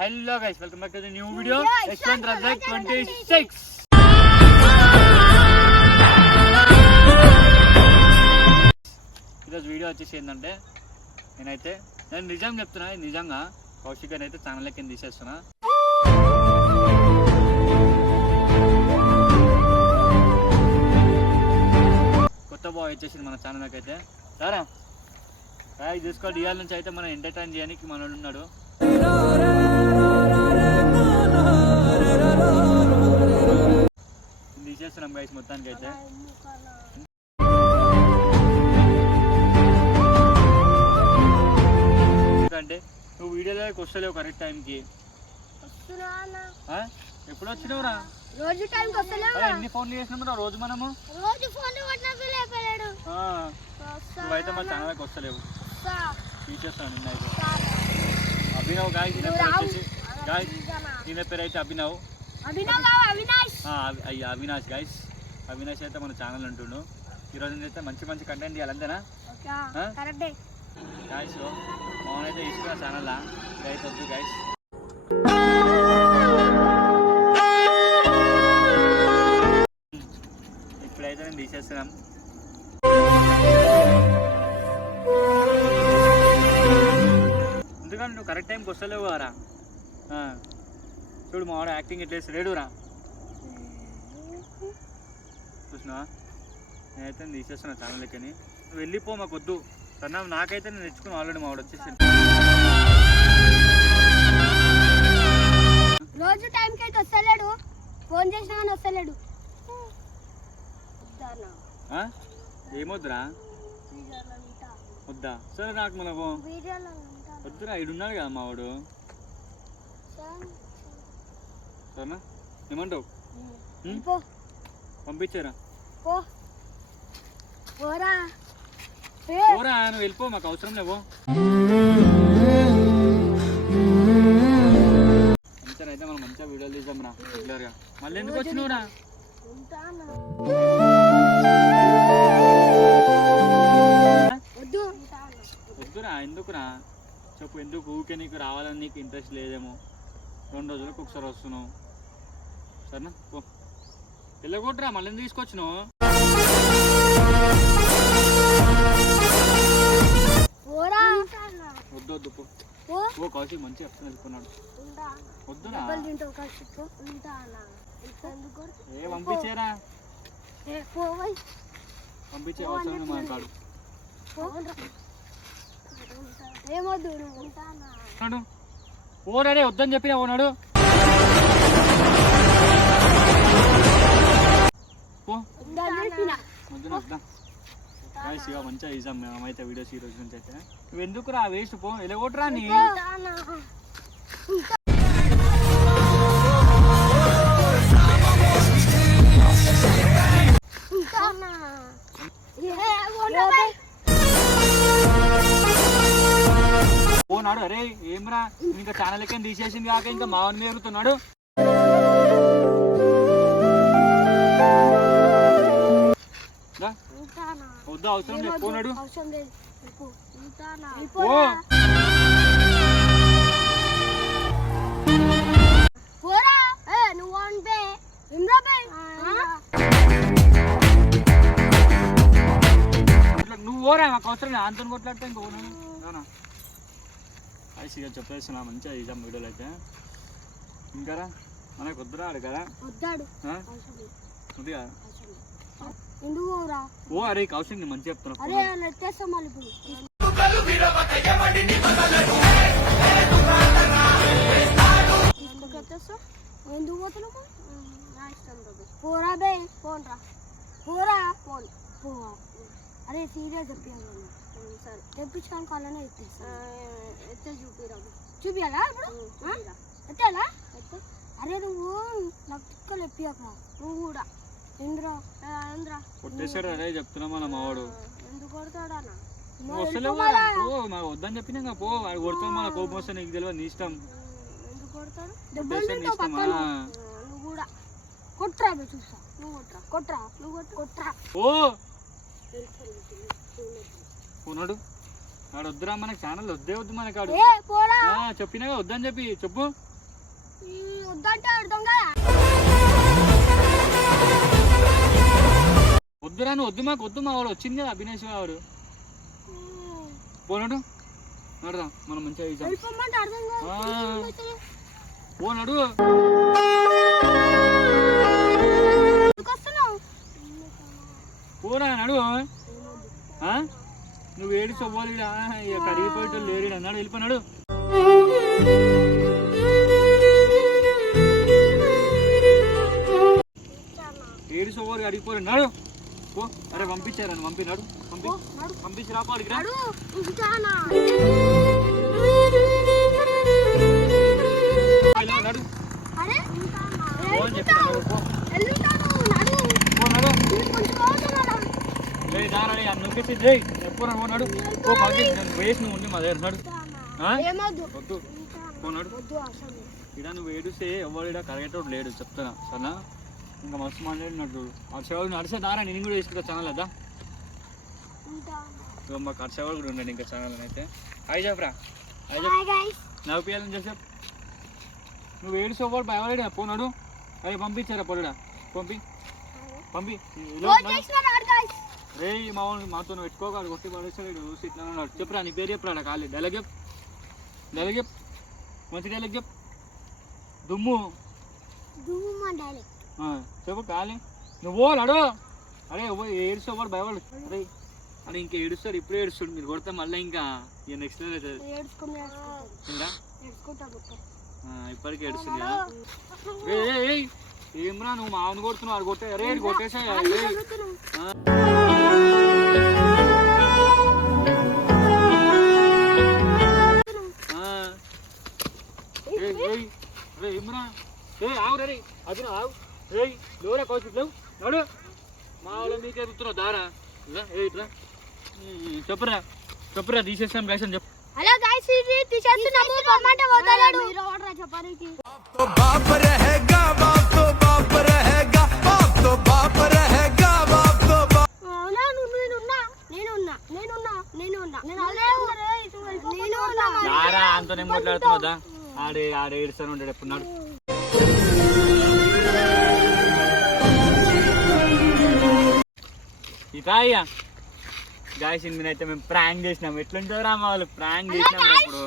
Hello guys welcome back to the new video Yashwanth Razak twenty six ఈరోజు video వచ్చేసి ఏంటంటే నేనైతే నేను నిజం చెప్తున్నా నిజంగా కౌశిక్ అని అయితే ఛానల్ కింద తీసేస్తున్నా. కొత్త బాయ్ వచ్చేసింది మన ఛానల్కి అయితే. సరే చూసుకోండి ఇవాళ నుంచి అయితే మనం ఎంటర్టైన్ చేయడానికి మనోడు ఉన్నాడు. తీసేస్తున్నాం గైస్ మొత్తానికి అయితే ఎందుకంటే నువ్వు వీడియోలోకి వస్తలేవు కరెక్ట్ టైంకి? ఎప్పుడు వచ్చినావురా రోజు టైంకి వస్తలేవు ఎన్ని ఫోన్లు చేసినాము రోజు మనము? రోజు ఫోన్ కొట్టినప్పుడు లేపలేడు. ఆ, నువ్వైతే మా ఛానల్కి వస్తలేవు. తీసేస్తాను నిన్నైతే అభినవ్ గాయస్ ఈయన పేరు వచ్చేసి గాయస్ ఈయన పేరు అయితే అభినవ్. అయ్యి అవినాష్ గాయస్ అవినాష్ అయితే మన ఛానల్ ఉంటుండు ఈరోజు అయితే మంచి మంచి కంటెంట్ ఇవ్వాలి అంతేనా? గాయస్ మౌన్ అయితే తీసుకున్న ఛానల్ గైస్ వద్దు గైస్ ఇప్పుడైతే నేను తీసేస్తున్నాం. ఎందుకంటే నువ్వు కరెక్ట్ టైంకి వస్తలేవు కదరా ఆ. చూడు మా వాడు యాక్టింగ్ ఎట్లా వేసి రేడురా చూసినావా? నేనైతే నేను తీసేస్తున్నా ఛానల్కి నువ్వు వెళ్ళిపో మాకు వద్దు సన్నా నాకైతే నేను తెచ్చుకుని ఆల్రెడీ మా వాడు వచ్చేసి రోజు టైంకి అయితే వస్తలేడు. ఫోన్ చేసినా కానీ వస్తలేడు? ఏమొద్దురా? వద్దా? సరే నాకు మనకు వద్దురా ఇడు ఉన్నాడు కదా మా వాడు సరేనా? ఏమంటావు? పంపించారా? పోరా. నువ్వు వెళ్ళిపో మాకు అవసరం లేవు. అయితే మనం మంచిగా వీడియోలు తీద్దాం రా రెగ్యులర్గా. మళ్ళీ ఎందుకు వచ్చినావురా? వద్దురా ఎందుకురా? చెప్పు ఎందుకు ఊకే నీకు రావాలని నీకు ఇంట్రెస్ట్ లేదేమో? రెండు రోజులకు ఒకసారి వస్తున్నావు. సరేనా? పో. వెళ్ళగొట్టురా మళ్ళీ తీసుకొచ్చినావు? వద్దు వద్దు పో. ఓ కౌశిక్ మంచిగా చెప్తున్నా వెళ్ళిపోన్నాడు ఎందుకు ఏ పంపించేరా. పంపించే అవసరం పో. ఏమొద్దు ఓనాడే వద్దని చెప్పినా ఓనాడు పో ఉందని చెప్పినా. వద్దు వద్దా గాయస్ ఇక మంచిగా ఇద్దాం మేమైతే వీడియోస్ ఈ రోజు నుంచి అయితే. నువ్వు ఎందుకు రా? వేస్ట్ పో. ఎలాగొట్టరా నీ. పోనాడు. అరే ఏమ్రా ఇంకా ఛానల్ ఎక్కడ తీసేసింది కాక ఇంకా మావని మేరుతున్నాడు. వద్దు అవసరం లేదు. పోనాడు. అవసరం లేదు. పోరా. నువ్వు అంటే నువ్వు ఓరా మాకు అవసరం లేదు. అంతని కొట్లాడితే ఇంకా ఇక చెప్పేస్తున్నా మంచిగా ఇద్దాం వీడియోలు అయితే. ఇంకా రా. మనకు వద్దురా ఆడు కదా? వద్దాడు. ఉంది కదా ఎందుకు పోరా? ఓ అరే కౌశిక్ నేను చెప్తున్నా అరే నెట్టేస్తాం మళ్ళీ ఇప్పుడు. ఎందుకు పోతున్నావు నా ఇష్టం పోరా బే పోన్రా పోరా పోన్ పో అరే సీరియస్ చెప్పాను సరే. ఎత్తే చూపిరాదు చూపియాలా ఇప్పుడు? ఎత్తాలా అరే నువ్వు నాకు టిక్కలు ఎప్పియాక నువ్వు కూడా. కొట్టేశాడు చెప్తున్నా మన మావాడు వస్తలేవు కదా? పో వద్దని వాడు మన కోపం వస్తే నీకు తెలియదు నీ ఇష్టం. ఎందుకు కొడతాడు? కొట్టేస్తే నీ ఇష్టమా? నువ్వు కూడా. కొట్రా బే చూస్తా. నువ్వు కొట్రా. కొట్రా నువ్వు కొట్టు కొట్రా. ఓ పోనాడు. వాడు వద్దురా మనకి ఛానల్ వద్దే వద్దు మనకి ఆడు. చెప్పినా వద్దని చెప్పి. చెప్పు. వద్దంటే అర్థం కదా వద్దురా నువ్వు వద్దు మాకు వద్దు మా వాడు వచ్చింది కదా అభినేష్ వాడు పోనాడు. నడదా మనం మంచిగా చూసాం. పోనాడు. పోరా నడు? నువ్వు ఏడు సొవ్వాలి ఇక కరిగిపోయేటోళ్ళు లేరు అన్నాడు వెళ్ళిపోయినాడు ఏడు సొవ్వాలి అడిగిపోరు. నాడు. పో. అరే పంపించారని పంపినాడు పంపి. పంపించి రాపో అడిగిరా నడు ఉంటానా నడు. అరే పో అని చెప్పి నడు పో. వెళ్తాను నడు. పో నడు. కొంచెం పోతున్నాడా లే దారాడి నువ్వు జై ఎప్పుడు నడు. పో పంపి నేను వేసి నువ్వు ఉండి మా దగ్గర నడు. వద్దు. పోనాడు ఇడ నువ్వు ఏడుస్తే ఎవరు ఇడ కరిగేటోడు లేడు చెప్తున్నా. సరేనా? ఇంకా మస్తు మాట్లాడినట్టు. ఆ చెవులు నడిచే దారా నేను కూడా వేసుకుంటా ఛానల్ అదా? ఇక మా కర్షవాడు కూడా ఉండండి ఇంకా ఛానల్ అయితే. హాయ్ చెప్పరా. హాయ్ చెప్పు. నవ్వు పియాలని చేసా నువ్వు ఏడు సోపాడు భయపడా పోనాడు అరే పంపించారా పొడుడా పంపి. పంపి. రే మా మాతో పెట్టుకోక కొట్టి పడేస్తాడు చూసి ఇట్లా ఉన్నాడు. చెప్పురా నీ పేరు చెప్పురా కాలే డైలాగ్ చెప్ డైలాగ్ చెప్ మంచి డైలాగ్ చెప్ దుమ్ము. డైలెక్ట్ ఆ, చెప్పు కాలే నువ్వు నడు. అరే ఏడుస్తావు వాడు భయపడు. అరే అరే ఇంకా ఏడుస్తాడు ఇప్పుడే ఏడుస్తాడు. మీరు కొడితే మళ్ళీ ఇంకా ఇక నెక్స్ట్ లెవెల్ అవుతుంది. ఇప్పటికే ఏడుస్తుంది ఏమ్రా నువ్వు మామూలు కొడుతున్నావు అది కొట్టే అరే కొట్టేసా ఏమ్రా? ఏ ఆవు రే అది ఆవు రేయ్ లోరా మా వాళ్ళు మీకే ఎదుగుతున్నావు దారా. గైస్ అని చెప్పు. హలో గైస్ నేను ఉన్నా? నేను ఉన్నా నేను అంత నేను మాట్లాడుతున్నావు ఆడే ఆడే ఏడుస్తాను ఉంటాడు ఎప్పుడు నాడు. ఇక అయ్యా గాయస్ అయితే మేము ప్రాంక్ చేసినాం. ఎట్లుంటుందిరా మా వాళ్ళు ప్రాంక్ చేసినాం ఇప్పుడు.